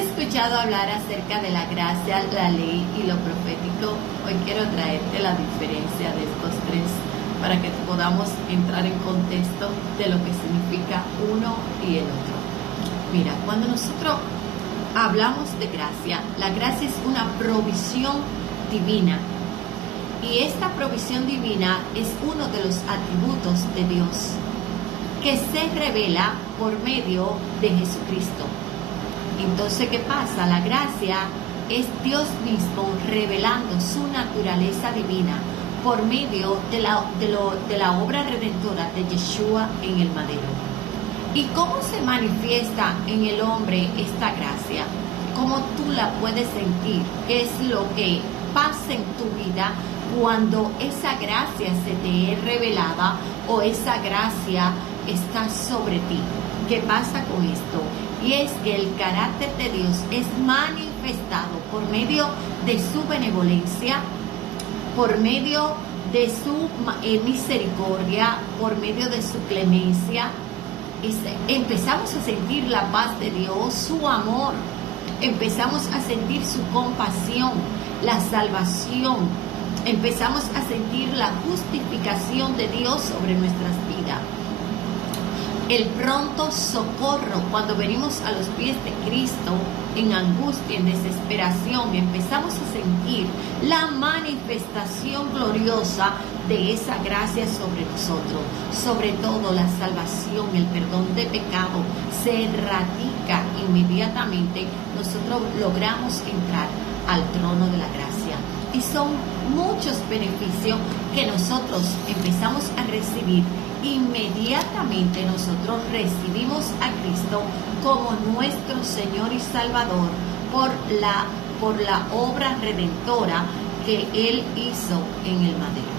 escuchado hablar acerca de la gracia, la ley y lo profético? Hoy quiero traerte la diferencia de estos tres para que podamos entrar en contexto de lo que significa uno y el otro. Mira, cuando nosotros hablamos de gracia, la gracia es una provisión divina. Y esta provisión divina es uno de los atributos de Dios que se revela por medio de Jesucristo. Entonces, ¿qué pasa? La gracia es Dios mismo revelando su naturaleza divina por medio de la obra redentora de Yeshua en el madero. ¿Y cómo se manifiesta en el hombre esta gracia? ¿Cómo tú la puedes sentir? ¿Qué es lo que pasa en tu vida cuando esa gracia se te es revelada o esa gracia está sobre ti? ¿Qué pasa con esto? Y es que el carácter de Dios es manifestado por medio de su benevolencia, por medio de su misericordia, por medio de su clemencia. Empezamos a sentir la paz de Dios, su amor. Empezamos a sentir su compasión, la salvación. Empezamos a sentir la justificación de Dios sobre nuestras vidas. El pronto socorro cuando venimos a los pies de Cristo en angustia, en desesperación, empezamos a sentir la manifestación gloriosa de esa gracia sobre nosotros. Sobre todo la salvación, el perdón de pecado se radica inmediatamente. Nosotros logramos entrar al trono de la gracia. Y son muchos beneficios que nosotros empezamos a recibir. Inmediatamente nosotros recibimos a Cristo como nuestro Señor y Salvador por la obra redentora que Él hizo en el madero.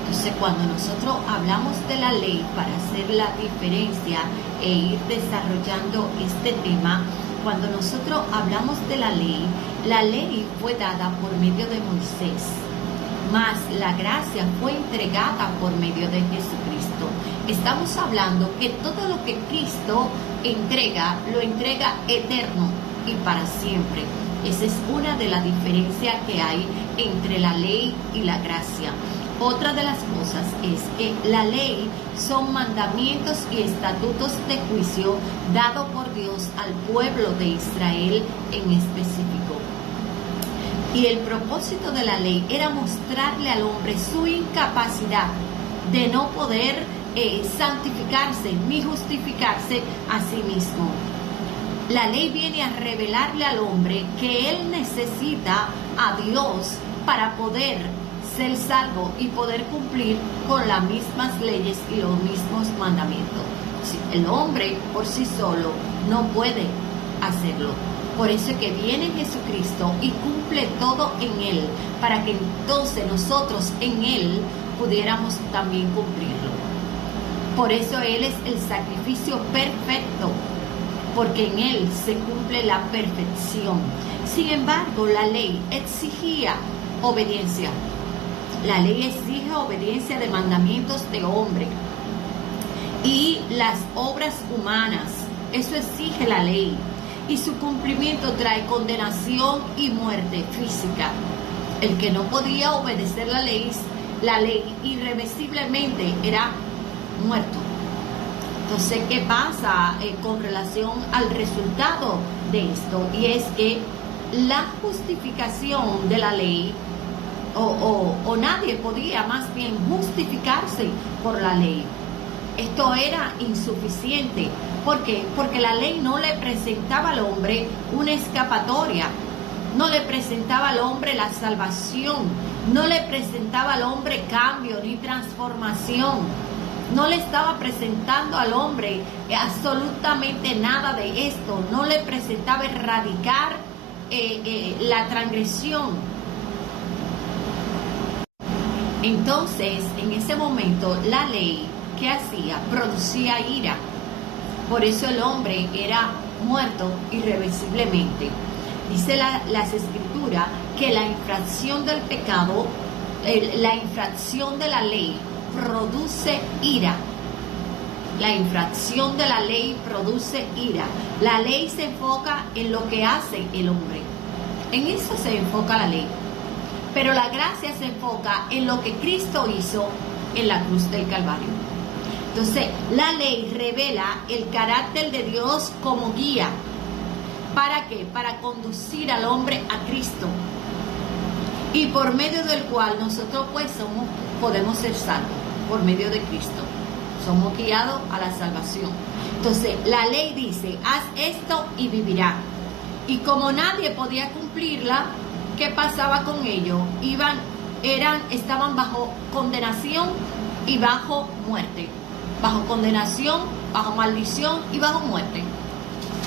Entonces, cuando nosotros hablamos de la ley para hacer la diferencia e ir desarrollando este tema, cuando nosotros hablamos de la ley fue dada por medio de Moisés, mas la gracia fue entregada por medio de Jesucristo. Estamos hablando que todo lo que Cristo entrega, lo entrega eterno y para siempre. Esa es una de las diferencias que hay entre la ley y la gracia. Otra de las cosas es que la ley son mandamientos y estatutos de juicio dados por Dios al pueblo de Israel en específico. Y el propósito de la ley era mostrarle al hombre su incapacidad de no poder santificarse ni justificarse a sí mismo. La ley viene a revelarle al hombre que él necesita a Dios para poder ser salvo y poder cumplir con las mismas leyes y los mismos mandamientos. El hombre por sí solo no puede hacerlo. Por eso es que viene Jesucristo y cumple todo en Él, para que entonces nosotros en Él pudiéramos también cumplirlo. Por eso Él es el sacrificio perfecto, porque en Él se cumple la perfección. Sin embargo, la ley exigía obediencia. La ley exige obediencia de mandamientos de hombre y las obras humanas. Eso exige la ley. Y su cumplimiento trae condenación y muerte física. El que no podía obedecer la ley irreversiblemente era muerto. Entonces, ¿qué pasa con relación al resultado de esto? Y es que la justificación de la ley, o nadie podía más bien justificarse por la ley. Esto era insuficiente. ¿Por qué? Porque la ley no le presentaba al hombre una escapatoria, no le presentaba al hombre la salvación, no le presentaba al hombre cambio ni transformación, no le estaba presentando al hombre absolutamente nada de esto, no le presentaba erradicar la transgresión. Entonces, en ese momento, la ley, ¿qué hacía? Producía ira. Por eso el hombre era muerto irreversiblemente. Dice las escrituras que la infracción del pecado, la infracción de la ley, produce ira. La infracción de la ley produce ira. La ley se enfoca en lo que hace el hombre. En eso se enfoca la ley. Pero la gracia se enfoca en lo que Cristo hizo en la cruz del Calvario. Entonces, la ley revela el carácter de Dios como guía. ¿Para qué? Para conducir al hombre a Cristo. Y por medio del cual nosotros pues podemos ser salvos, por medio de Cristo. Somos guiados a la salvación. Entonces, la ley dice, haz esto y vivirá. Y como nadie podía cumplirla, ¿qué pasaba con ellos? Estaban bajo condenación y bajo muerte. Bajo condenación, bajo maldición y bajo muerte.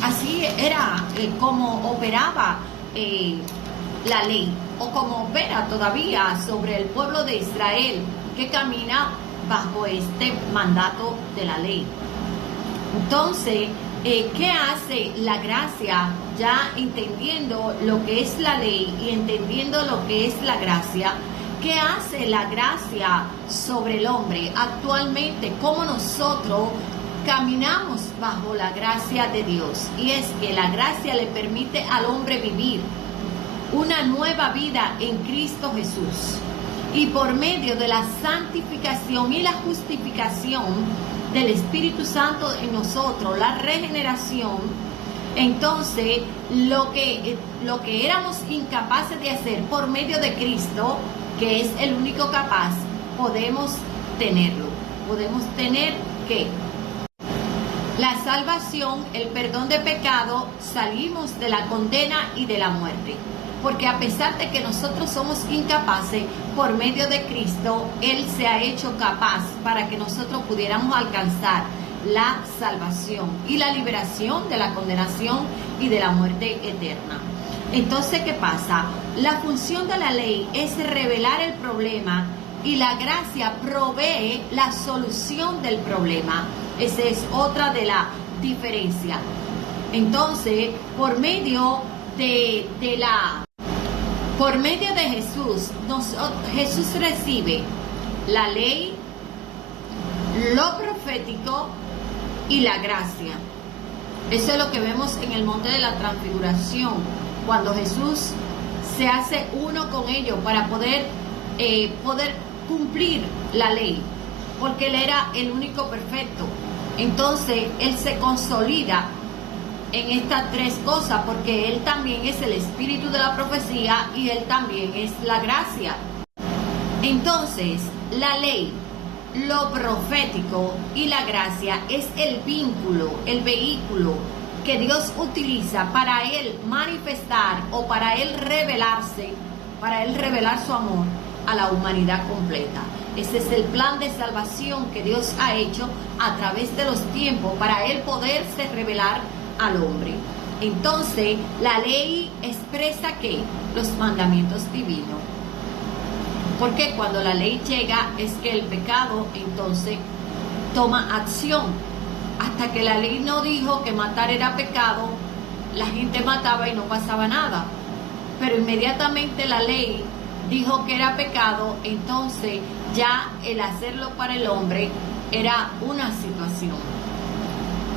Así era como operaba la ley, o como opera todavía sobre el pueblo de Israel, que camina bajo este mandato de la ley. Entonces, ¿qué hace la gracia? Ya entendiendo lo que es la ley y entendiendo lo que es la gracia, ¿qué hace la gracia sobre el hombre actualmente? ¿Cómo nosotros caminamos bajo la gracia de Dios? Y es que la gracia le permite al hombre vivir una nueva vida en Cristo Jesús. Y por medio de la santificación y la justificación del Espíritu Santo en nosotros, la regeneración, entonces lo que éramos incapaces de hacer por medio de Cristo, que es el único capaz, podemos tenerlo. Podemos tener ¿qué? La salvación, el perdón de pecado, salimos de la condena y de la muerte. Porque a pesar de que nosotros somos incapaces, por medio de Cristo, Él se ha hecho capaz para que nosotros pudiéramos alcanzar la salvación y la liberación de la condenación y de la muerte eterna. Entonces, ¿qué pasa? La función de la ley es revelar el problema y la gracia provee la solución del problema. Esa es otra de la diferencia. Entonces, por medio de Jesús, Jesús recibe la ley, lo profético y la gracia. Eso es lo que vemos en el monte de la transfiguración, cuando Jesús se hace uno con ellos para poder cumplir la ley, porque Él era el único perfecto. Entonces Él se consolida en estas tres cosas, porque Él también es el espíritu de la profecía y Él también es la gracia. Entonces, la ley, lo profético y la gracia es el vínculo, el vehículo que Dios utiliza para Él manifestar o para Él revelarse, para Él revelar su amor a la humanidad completa. Ese es el plan de salvación que Dios ha hecho a través de los tiempos para Él poderse revelar al hombre. Entonces, la ley expresa ¿qué? Los mandamientos divinos. Porque cuando la ley llega es que el pecado entonces toma acción. Hasta que la ley no dijo que matar era pecado, la gente mataba y no pasaba nada. Pero inmediatamente la ley dijo que era pecado, entonces ya el hacerlo para el hombre era una situación.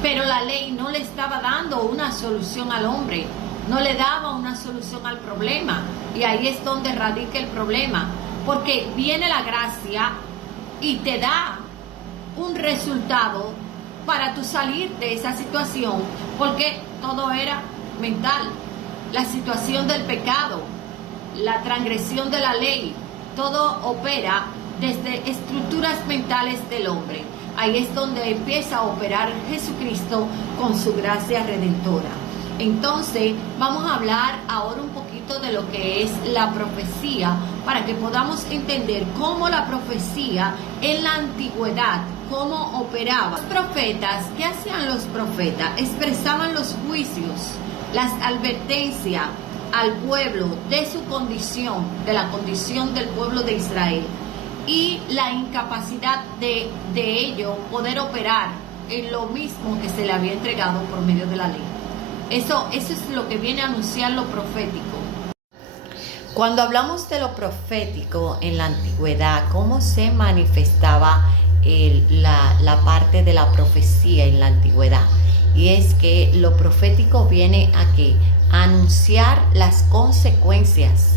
Pero la ley no le estaba dando una solución al hombre, no le daba una solución al problema. Y ahí es donde radica el problema, porque viene la gracia y te da un resultado para tú salir de esa situación, porque todo era mental. La situación del pecado, la transgresión de la ley, todo opera desde estructuras mentales del hombre. Ahí es donde empieza a operar Jesucristo con su gracia redentora. Entonces, vamos a hablar ahora un poquito de lo que es la profecía, para que podamos entender cómo la profecía en la antigüedad, cómo operaba. Los profetas, ¿qué hacían los profetas? Expresaban los juicios, las advertencias al pueblo de su condición, de la condición del pueblo de Israel, y la incapacidad de ellos poder operar en lo mismo que se le había entregado por medio de la ley. Eso es lo que viene a anunciar lo profético. Cuando hablamos de lo profético en la antigüedad, ¿cómo se manifestaba la parte de la profecía en la antigüedad? Y es que lo profético viene a anunciar las consecuencias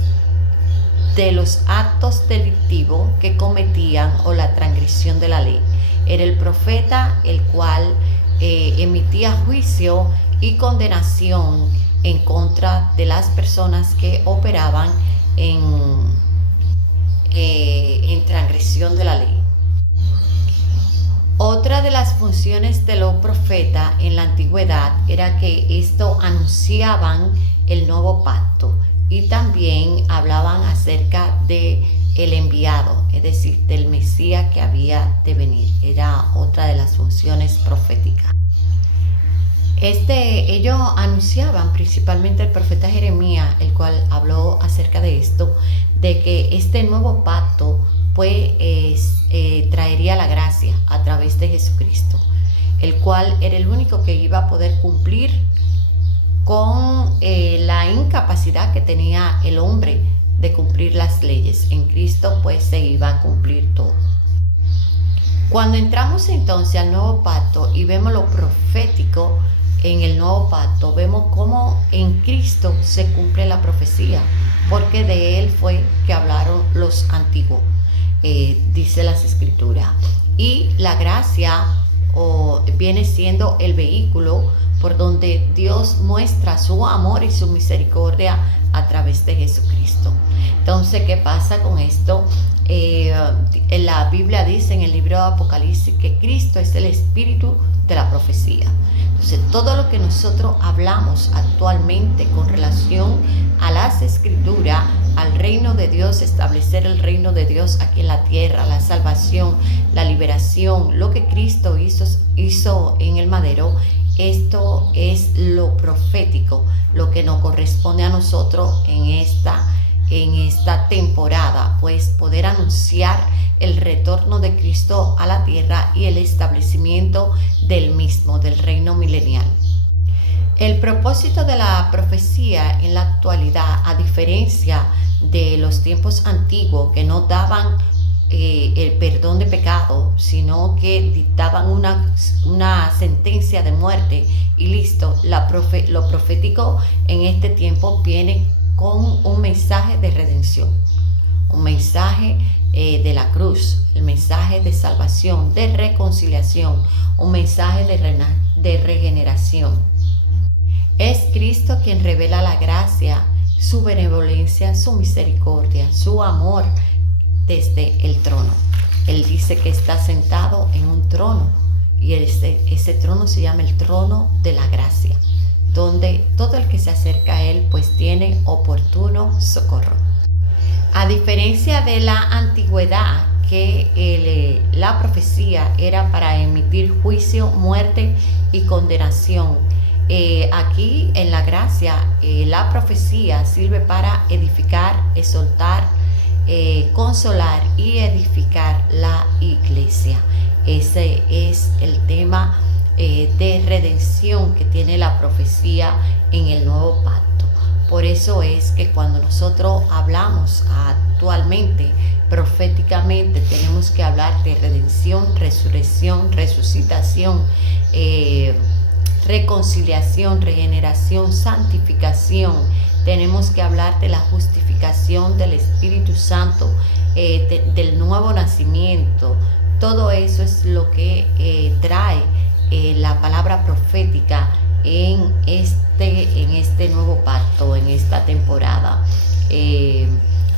de los actos delictivos que cometían o la transgresión de la ley. Era el profeta el cual emitía juicio y condenación en contra de las personas que operaban en transgresión de la ley. Otra de las funciones de los profetas en la antigüedad era que esto anunciaban el nuevo pacto y también hablaban acerca de el enviado, es decir, del Mesías que había de venir. Era otra de las funciones proféticas. Ellos anunciaban, principalmente el profeta Jeremías, el cual habló acerca de esto, de que este nuevo pacto pues traería la gracia a través de Jesucristo, el cual era el único que iba a poder cumplir con la incapacidad que tenía el hombre de cumplir las leyes. En Cristo pues se iba a cumplir todo. Cuando entramos entonces al nuevo pacto y vemos lo profético en el nuevo pacto, vemos cómo en Cristo se cumple la profecía, porque de él fue que hablaron los antiguos, dice las escrituras. Y la gracia viene siendo el vehículo por donde Dios muestra su amor y su misericordia a través de Jesucristo. Entonces, ¿qué pasa con esto? La Biblia dice en el libro de Apocalipsis que Cristo es el espíritu de la profecía. Entonces, todo lo que nosotros hablamos actualmente con relación a las escrituras, al reino de Dios, establecer el reino de Dios aquí en la tierra, la salvación, la liberación, lo que Cristo hizo en el madero, esto es lo profético, lo que nos corresponde a nosotros en esta temporada, pues poder anunciar el retorno de Cristo a la tierra y el establecimiento del mismo, del reino milenial. El propósito de la profecía en la actualidad, a diferencia de los tiempos antiguos que no daban el perdón de pecado, sino que dictaban una sentencia de muerte y listo, lo profético en este tiempo viene con un mensaje de redención, un mensaje de la cruz, el mensaje de salvación, de reconciliación, un mensaje de regeneración. Es Cristo quien revela la gracia, su benevolencia, su misericordia, su amor desde el trono. Él dice que está sentado en un trono y ese trono se llama el trono de la gracia, donde todo el que se acerca a él pues tiene oportuno socorro. A diferencia de la antigüedad, que la profecía era para emitir juicio, muerte y condenación, aquí en la gracia la profecía sirve para edificar, exhortar, consolar y edificar la iglesia. Ese es el tema de redención que tiene la profecía en el nuevo pacto. Por eso es que cuando nosotros hablamos actualmente proféticamente, tenemos que hablar de redención, resurrección, resucitación, reconciliación, regeneración, santificación. Tenemos que hablar de la justificación del Espíritu Santo, del nuevo nacimiento. Todo eso es lo que trae la palabra profética en este nuevo pacto, en esta temporada.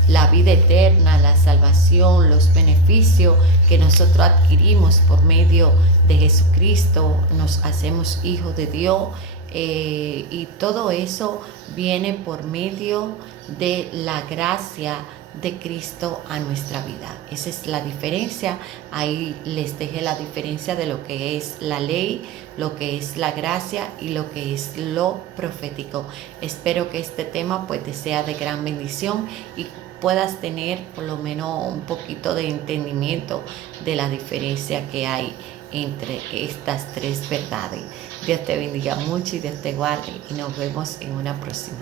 La vida eterna, la salvación, los beneficios que nosotros adquirimos por medio de Jesucristo, nos hacemos hijos de Dios, y todo eso viene por medio de la gracia de Cristo a nuestra vida. Esa es la diferencia. Ahí les dejé la diferencia de lo que es la ley, lo que es la gracia y lo que es lo profético. Espero que este tema pues te sea de gran bendición y puedas tener por lo menos un poquito de entendimiento de la diferencia que hay entre estas tres verdades. Dios te bendiga mucho y Dios te guarde y nos vemos en una próxima.